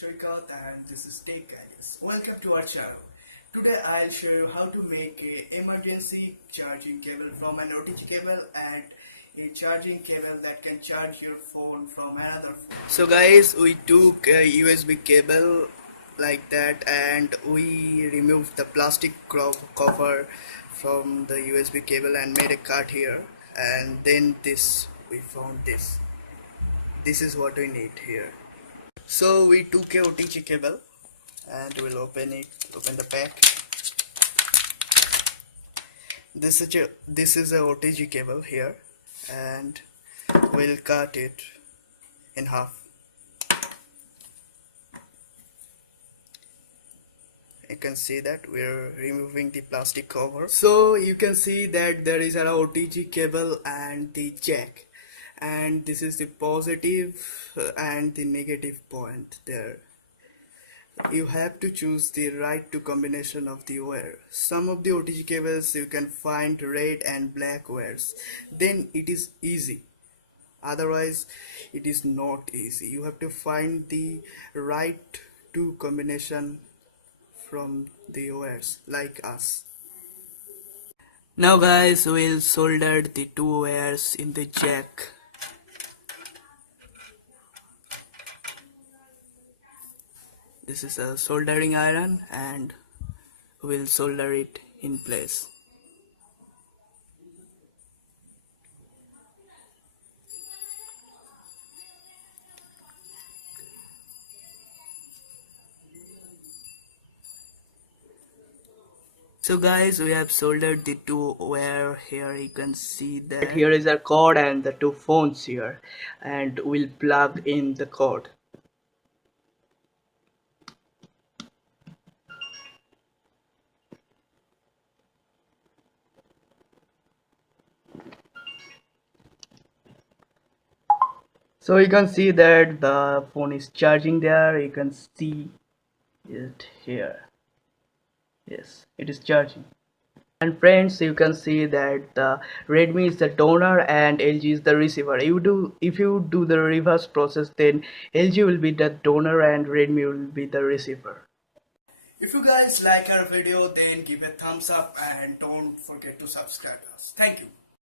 Saikat and this is Tech Guys. Welcome to our channel. Today I'll show you how to make a emergency charging cable from an OTG cable and a charging cable that can charge your phone from another phone. So guys, we took a USB cable like that and we removed the plastic cover from the USB cable and made a cut here, and then we found this is what we need here. So we took a OTG cable and we'll open the pack. This is a OTG cable here, and we'll cut it in half. You can see that we're removing the plastic cover. So you can see that there is an OTG cable and the jack, and this is the positive and the negative point there. You have to choose the right to combination of the wire. Some of the OTG cables you can find red and black wires, then it is easy. Otherwise it is not easy. You have to find the right to combination from the wires like us. Now guys, we'll solder the two wires in the jack. This is a soldering iron and we'll solder it in place. So guys, we have soldered the two wire here. You can see that here is our cord and the two phones here, and we'll plug in the cord. So you can see that the phone is charging there. You can see it here. Yes, it is charging. And friends, you can see that the Redmi is the donor and LG is the receiver. If you do the reverse process, then LG will be the donor and Redmi will be the receiver. If you guys like our video, then give a thumbs up and don't forget to subscribe us. Thank you.